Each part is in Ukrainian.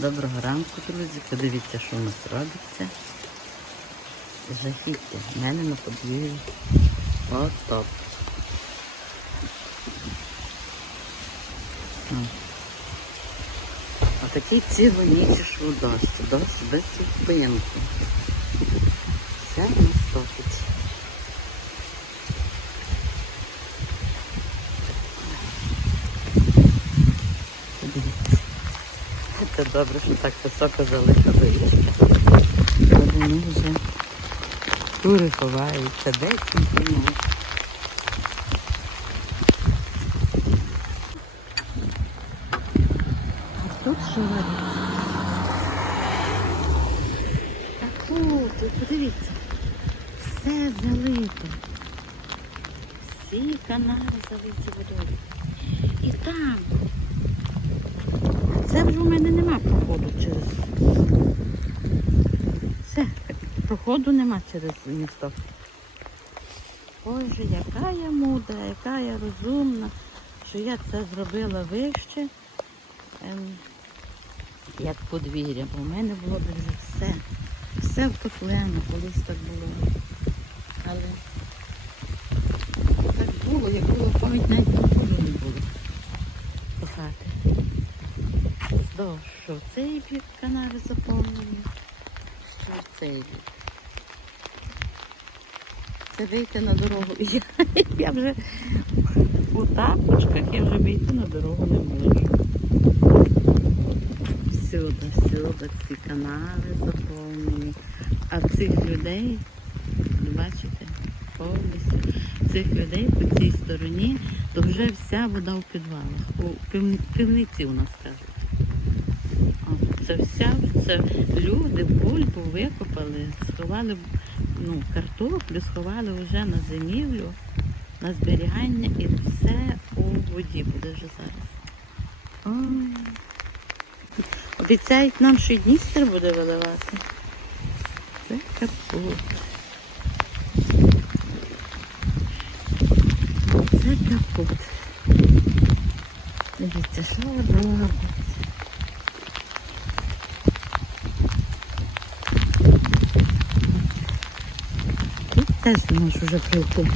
Доброго ранку, друзі. Подивіться, що у нас робиться. Жахіття. В мене на подвір'ї. Отоп. Отакий цілу ніч йшов дощ. Дощ без зупинки. Все в нас топить. Подивіться. Це добре, що так високо залишила річка. Вони вже кури ховаються, десь не А тут що робиться? А тут, подивіться, все залито. Всі канари залиті водою. І там. Це вже у мене нема проходу через. Все, проходу нема через місто. Боже, яка я мудра, яка я розумна, що я це зробила вище, ем, як подвір'я, бо в мене було б вже все. Все втоплено, колись так було. Але так було, як було пам'ять навіть проходу не було до хати. Здовж, що цей бік канари заповнені, що цей бік. Це вийти на дорогу. Я, я вже у тапочках, я вже вийти на дорогу не можу. Всюди, всюди ці канари заповнені. А цих людей, бачите, повністю цих людей по цій стороні, то вже вся вода у підвалах. У пивниці у нас кажуть. О, Це вся, це люди бульбу викопали, сховали ну, картоплю, сховали вже на зимівлю, на зберігання і все у воді буде вже зараз. Ой. Обіцяють нам, що й Дністер буде виливати. Це капут. Це капут. Дивіться, що робиться. Можу вже пройти.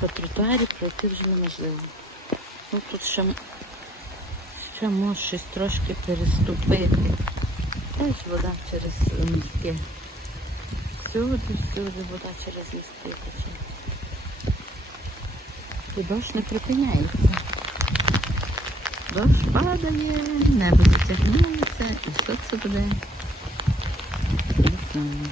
По тротуарі пройти вже неможливо. Ну тут ще, ще може щось трошки переступити. Теж вода через містки. Всюди, всюди вода через містки тече. Дощ не припиняється. Дощ падає, небо затягнулося, і що це буде? Не знаю.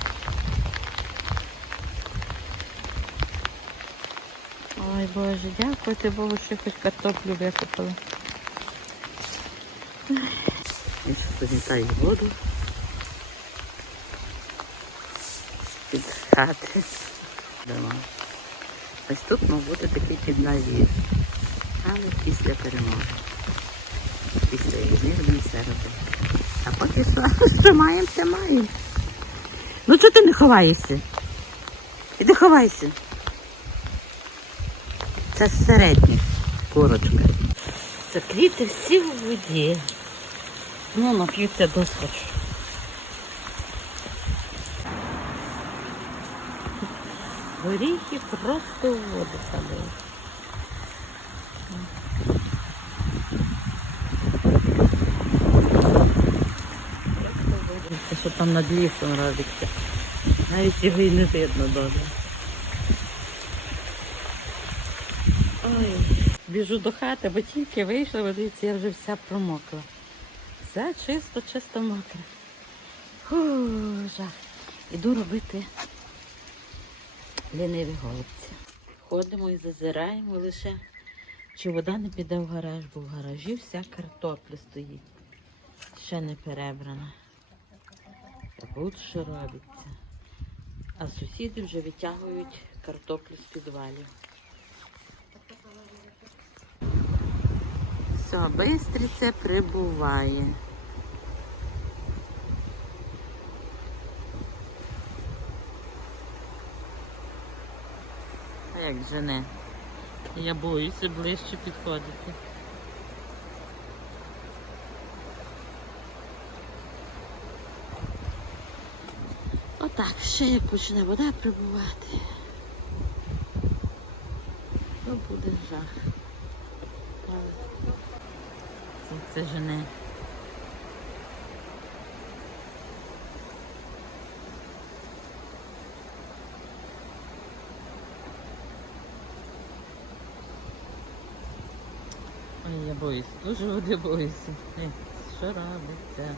Ой Боже, дякувати Богу, що хоч картоплю викопали. Я ще замітаю воду під хати. Дома. Ось тут мав бути такий піднавіс. Але після перемоги. Після війни будемо все робити. А поки що, що маємо, те маємо. Ну чого ти не ховаєшся? Іди ховайся. Це середня курочка. Це квіти всі в воді. Ну, нап'ються досить. Горіхи просто в воду падають. Це що там над лісом робиться. Навіть його і не видно добре. Ой, біжу до хати, бо тільки вийшла, бо дивіться, я вже вся промокла. Все чисто, чисто мокре. Фу, жах. Іду робити ліниві голубці. Ходимо і зазираємо лише, чи вода не піде в гараж, бо в гаражі вся картопля стоїть. Ще не перебрана. Так от що робиться. А сусіди вже витягують картоплю з підвалів. Все, бистриця прибуває. А як же не? Я боюся ближче підходити. Отак, ще як почне вода прибувати. То буде жах. Це, жене. Ой, я боюсь, дуже води боюся. Що робиться?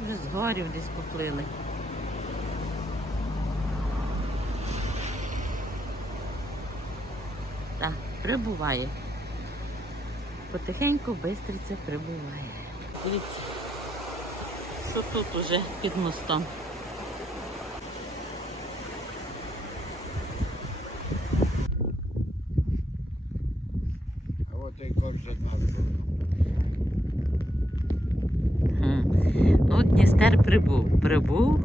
З горів десь поплили. Так, прибуває. Потихеньку бистриця прибуває. Дивіться, що тут уже під мостом. А от і коржа Мгм. Дністер прибув. Прибув,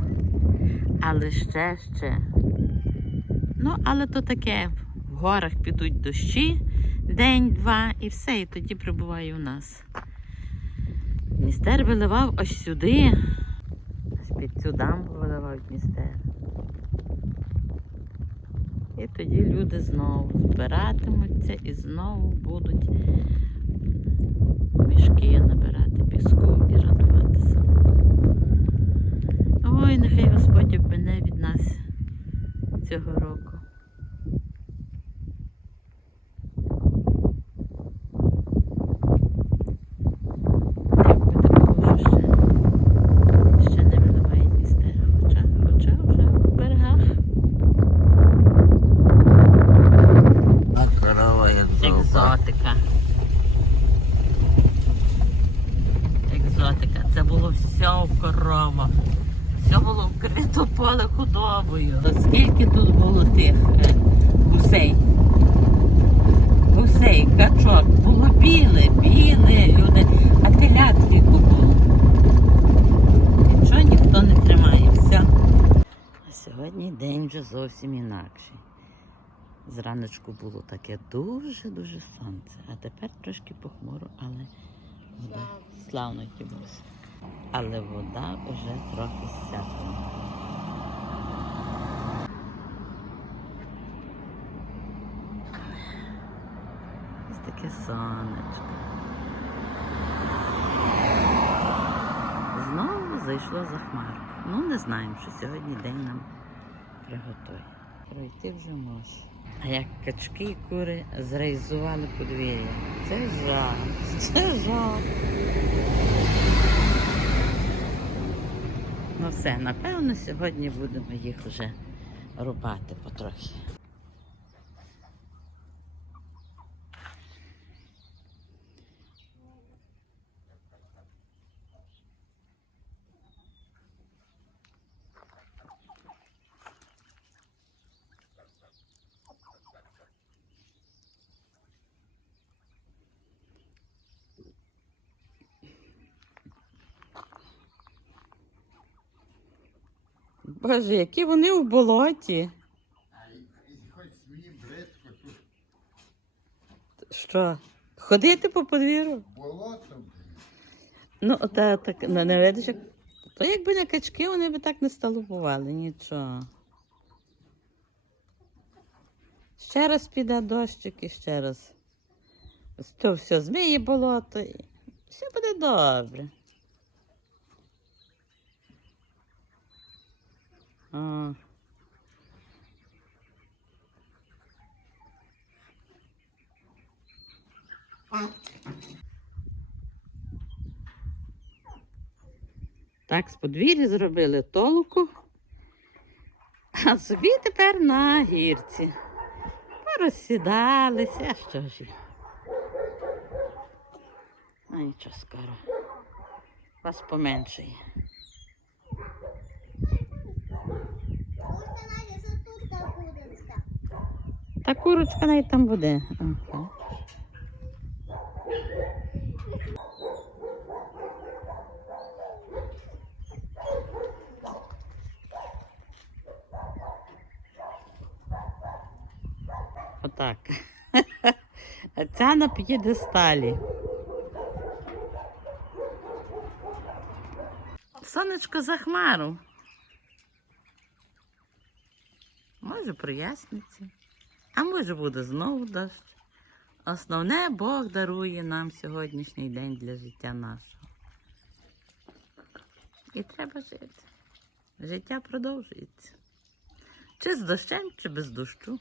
але ще, ще. Ну, але то таке, в горах підуть дощі день-два і все, і тоді прибуває у нас. Дністер виливав аж сюди. Під цю дамбу виливав Дністер. І тоді люди знову збиратимуться і знову будуть мішки набирати піску і радуватися. Нехай Господь обмене від нас цього року. Екзотика. Екзотика. Це було все в коровах. Все було вкрито поле худобою. Скільки тут було тих е, гусей? Гусей, качок. Було біле, біле, люди, а телят скільки було. Нічого ніхто не тримає, все. А сьогодні день вже зовсім інакший. Зраночку було таке дуже-дуже сонце, а тепер трошки похмуро, але славно кібусь. Але вода вже трохи сякла. Ось таке сонечко. Знову зайшло за хмарку. Ну, не знаємо, що сьогодні день нам приготує. Пройти вже може. А як качки і кури зреалізували подвір'я. Це жах. Це жах. Ну все, напевно, сьогодні будемо їх вже рубати потрохи. Боже, які вони в болоті. Що? Ходити по подвір'ю? болото. Ну, та, так, ну, не видиш, як... То якби не качки, вони б так не сталупували, нічого. Ще раз піде дощик і ще раз. То все зміє болото. І все буде добре. Так, з подвір'я зробили толку. А собі тепер на гірці. Порозсідалися, а що ж. А нічого скоро. Вас поменшає. Та курочка навіть там буде. Ага. Отак. А Ця на п'єдесталі. Сонечко за хмару. Може проясниться, а може буде знову дощ. Основне Бог дарує нам сьогоднішній день для життя нашого. І треба жити. Життя продовжується. Чи з дощем, чи без дощу.